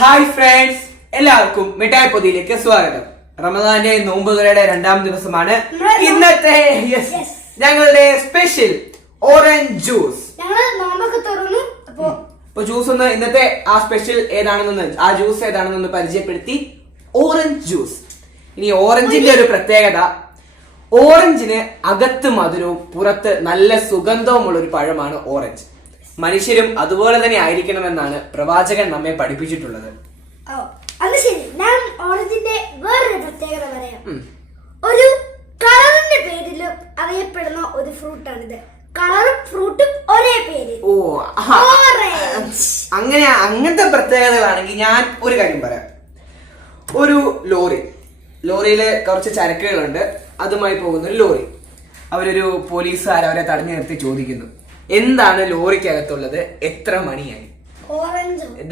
Hi friends എല്ലാവർക്കും മിഠായി പൊതിയിലേക്ക് സ്വാഗതം. റമദാന്റെ നോമ്പുകളുടെ രണ്ടാം ദിവസമാണ് ഇന്നത്തെ. ഞങ്ങളുടെ സ്പെഷ്യൽ ഓറഞ്ച് ജ്യൂസ് അപ്പൊ ഇപ്പൊ ജ്യൂസ് ഒന്ന് ഇന്നത്തെ ആ സ്പെഷ്യൽ ഏതാണെന്നൊന്ന് ആ ജ്യൂസ് ഏതാണെന്നൊന്ന് പരിചയപ്പെടുത്തി. ഓറഞ്ച് ജ്യൂസ് ഇനി ഓറഞ്ചിന്റെ ഒരു പ്രത്യേകത ഓറഞ്ചിന് അകത്ത് മധുരവും പുറത്ത് നല്ല സുഗന്ധവുമുള്ള ഒരു പഴമാണ് ഓറഞ്ച് മനുഷ്യരും അതുപോലെ തന്നെ ആയിരിക്കണമെന്നാണ് പ്രവാചകൻ നമ്മെ പഠിപ്പിച്ചിട്ടുള്ളത്. അത് ശരി. ഞാൻ ഓറഞ്ചിന്റെ വേറൊരു പ്രത്യേകത പറയാം. ഒരു കളറിന്റെ പേരിലും അറിയപ്പെടുന്ന ഒരു ഫ്രൂട്ടാണിത്. കളറും ഫ്രൂട്ടും ഒരേ പേര്. ഓ അങ്ങനെ അങ്ങനത്തെ പ്രത്യേകതകളാണെങ്കിൽ ഞാൻ ഒരു കാര്യം പറയാം. ഒരു ലോറി. ലോറിയിൽ കുറച്ച് ചരക്കുകളുണ്ട്. അതുമായി പോകുന്ന ഒരു ലോറി. അവരൊരു പോലീസുകാർ അവരെ തടഞ്ഞു നിർത്തി ചോദിക്കുന്നു. എന്താണ് ലോറിക്കകത്തുള്ളത്? എത്ര മണിയായി?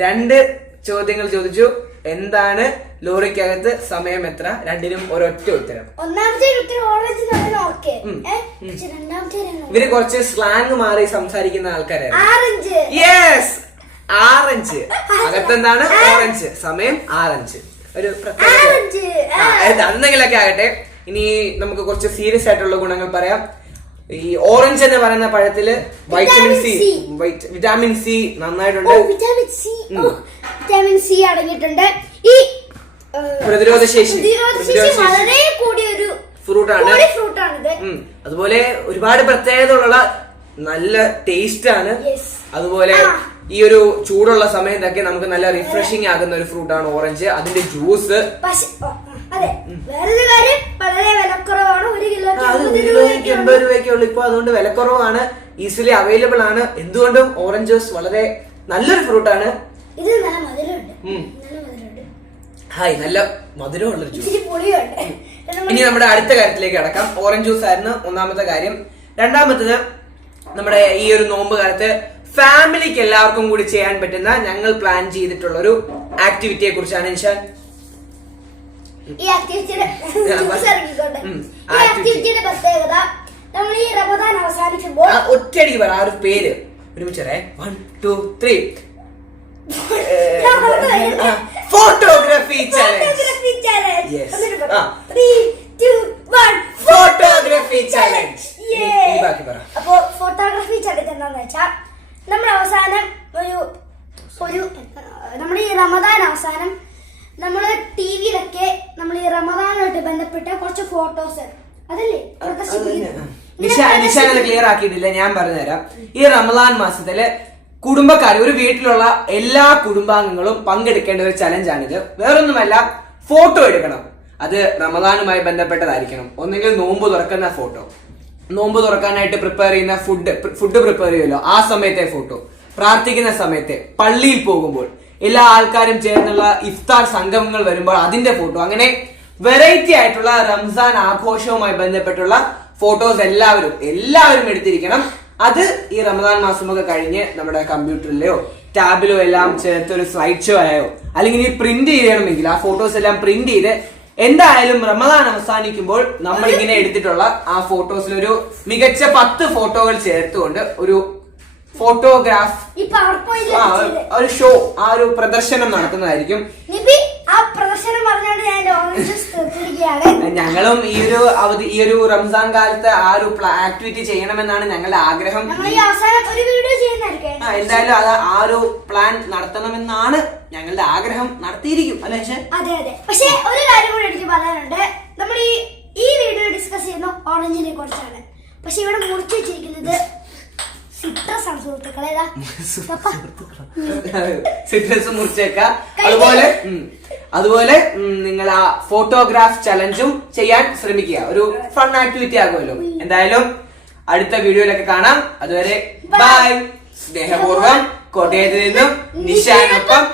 രണ്ട് ചോദ്യങ്ങൾ ചോദിച്ചു. എന്താണ് ലോറിക്കകത്ത് സമയം എത്ര? രണ്ടിനും ഒരൊറ്റ ഉത്തരം. ഇവർ കുറച്ച് സ്ലാങ് മാറി സംസാരിക്കുന്ന ആൾക്കാരായിരുന്നു. Yes orange. അകത്തെന്താണ്? ഓറഞ്ച്. സമയം ആറഞ്ച്. ഒരു പ്രത്യേക അന്നെങ്കിലൊക്കെ ആകട്ടെ. ഇനി നമുക്ക് കുറച്ച് സീരിയസ് ആയിട്ടുള്ള ഗുണങ്ങൾ പറയാം. ഈ ഓറഞ്ച് എന്ന് പറയുന്ന പഴത്തിൽ വൈറ്റമിൻ സി വിറ്റാമിൻ സി നന്നായിട്ടുണ്ട്. Vitamin C. വിറ്റാമിൻ സി അടങ്ങിയിട്ടുണ്ട്. ഈ പ്രതിരോധ ശേഷി. പ്രതിരോധ ശേഷി വളരെ കൂടിയ ഒരു ഫ്രൂട്ട് ആണ് കൂടിയ ഫ്രൂട്ടാണിത്. അതുപോലെ ഒരുപാട് പ്രത്യേകത ഉള്ള നല്ല ടേസ്റ്റ് ആണ് അതുപോലെ ഈ ഒരു ചൂടുള്ള സമയത്തൊക്കെ നമുക്ക് നല്ല റിഫ്രഷിംഗ് ആകുന്ന ഒരു ഫ്രൂട്ടാണ് ഓറഞ്ച് അതിന്റെ ജ്യൂസ് വേറൊരു കാര്യം വളരെ വിലക്കുറവാണ് ഒരു കിലോയ്ക്ക് അത് അമ്പത് കിലോയ്ക്ക് രൂപയൊക്കെ ഉള്ളൂ. ഇപ്പൊ അതുകൊണ്ട് വിലക്കുറവാണ്. ഈസിലി അവൈലബിൾ ആണ്. എന്തുകൊണ്ടും ഓറഞ്ച് ജ്യൂസ് വളരെ നല്ലൊരു ഫ്രൂട്ടാണ് ആണ്. ഹായ് നല്ല മധുരമുള്ളൊരു ജ്യൂസ് ഇനി നമ്മുടെ അടുത്ത കാര്യത്തിലേക്ക് കടക്കാം. ഓറഞ്ച് ജ്യൂസ് ആയിരുന്നു ഒന്നാമത്തെ കാര്യം. രണ്ടാമത്തത് നമ്മുടെ ഈ ഒരു നോമ്പ് കാലത്ത് ഫാമിലിക്ക് എല്ലാവർക്കും കൂടി ചെയ്യാൻ പറ്റുന്ന ഞങ്ങൾ പ്ലാൻ ചെയ്തിട്ടുള്ള ഒരു ആക്ടിവിറ്റിയെ കുറിച്ചാണ് നിഷാൻ. ഈ ആക്ടിവിറ്റിയുടെ പ്രത്യേകത നമ്മൾ ഈ റമദാൻ അവസാനിക്കുമ്പോൾ ഒറ്റയടിക്ക് പറ ആ ഒരു പേര്. ഒരുമിച്ചറേ. One two three photography photography challenge അപ്പോ ഫോട്ടോഗ്രാഫി ചലഞ്ച് എന്താന്ന് വെച്ചാൽ നമ്മൾ അവസാനം ഒരു ഒരു നമ്മുടെ ഈ റമദാൻ അവസാനം നമ്മൾ ടി വിയിലൊക്കെ നമ്മൾ ഈ റമദാനുമായിട്ട് ബന്ധപ്പെട്ട കുറച്ച് ഫോട്ടോസ് അതല്ലേ? അത് ക്ലിയർ ആക്കിയിട്ടില്ല ഞാൻ പറഞ്ഞുതരാം. ഈ റമദാൻ മാസത്തിൽ കുടുംബക്കാർ ഒരു വീട്ടിലുള്ള എല്ലാ കുടുംബാംഗങ്ങളും പങ്കെടുക്കേണ്ട ഒരു ചലഞ്ചാണിത് വേറൊന്നുമല്ല ഫോട്ടോ എടുക്കണം. അത് റമദാനുമായി ബന്ധപ്പെട്ടതായിരിക്കണം. ഒന്നെങ്കിൽ നോമ്പ് തുറക്കുന്ന ഫോട്ടോ നോമ്പ് തുറക്കാനായിട്ട് പ്രിപ്പയർ ചെയ്യുന്ന ഫുഡ് ഫുഡ് പ്രിപ്പയർ ചെയ്യുമല്ലോ. ആ സമയത്തെ ഫോട്ടോ പ്രാർത്ഥിക്കുന്ന സമയത്തെ. പള്ളിയിൽ പോകുമ്പോൾ എല്ലാ ആൾക്കാരും ചേർന്നുള്ള ഇഫ്താർ സംഗമങ്ങൾ വരുമ്പോൾ അതിന്റെ ഫോട്ടോ അങ്ങനെ വെറൈറ്റി ആയിട്ടുള്ള റംസാൻ ആഘോഷവുമായി ബന്ധപ്പെട്ടുള്ള ഫോട്ടോസ് എല്ലാവരും എല്ലാവരും എടുത്തിരിക്കണം. അത് ഈ റമദാൻ മാസമൊക്കെ കഴിഞ്ഞ് നമ്മുടെ കമ്പ്യൂട്ടറിലെയോ ടാബിലോ എല്ലാം ചേർത്ത് ഒരു സ്ലൈഡ് ഷോ ആയോ അല്ലെങ്കിൽ ഈ പ്രിന്റ് ചെയ്യണമെങ്കിൽ ആ ഫോട്ടോസ് എല്ലാം പ്രിന്റ് ചെയ്ത് എന്തായാലും റമദാൻ അവസാനിക്കുമ്പോൾ നമ്മൾ ഇങ്ങനെ എടുത്തിട്ടുള്ള ആ ഫോട്ടോസിൽ ഒരു മികച്ച പത്ത് ഫോട്ടോകൾ ചേർത്തുകൊണ്ട് ഒരു ഫോട്ടോഗ്രാഫ് ആ, ഒരു ഷോ ആ ഒരു പ്രദർശനം നടത്തുന്നതായിരിക്കും നിബി ആ പ്രദർശനം പറഞ്ഞുകൊണ്ട് ഞാൻ ഓറഞ്ച് തീർത്തിരിക്കുകയാണ് ഞങ്ങളും ഈ ഒരു അവധി ഈ ഒരു റംസാൻ കാലത്ത് ആ ഒരു ആക്ടിവിറ്റി ചെയ്യണമെന്നാണ് ഞങ്ങളുടെ ആഗ്രഹം. എന്തായാലും അത് ആ ഒരു പ്ലാൻ നടത്തണമെന്നാണ് ഞങ്ങളുടെ ആഗ്രഹം. നടത്തിയിരിക്കും അല്ലേ അതെ അതെ. പക്ഷേ ഒരു കാര്യം കൂടി എനിക്ക് പറയാനുണ്ട്. നമ്മൾ ഈ ഈ വീഡിയോ ഡിസ്കസ് ചെയ്യുന്ന ഓറഞ്ചിനെ കുറിച്ചാണ്. പക്ഷെ ഇവിടെ മുറിച്ചു വെച്ചിരിക്കുന്നത് സിട്രസ് ആണ് സുഹൃത്തുക്കളെ? ഇതാ. പപ്പ. സിട്രസ് മുറിച്ചേക്ക അതുപോലെ അതുപോലെ നിങ്ങൾ ആ ഫോട്ടോഗ്രാഫ് ചലഞ്ചും ചെയ്യാൻ ശ്രമിക്കുക. ഒരു ഫൺ ആക്ടിവിറ്റി ആകുമല്ലോ. എന്തായാലും അടുത്ത വീഡിയോയിലൊക്കെ കാണാം. അതുവരെ ബൈ സ്നേഹപൂർവം കോട്ടയത്ത് നിന്നും നിശാനൊപ്പം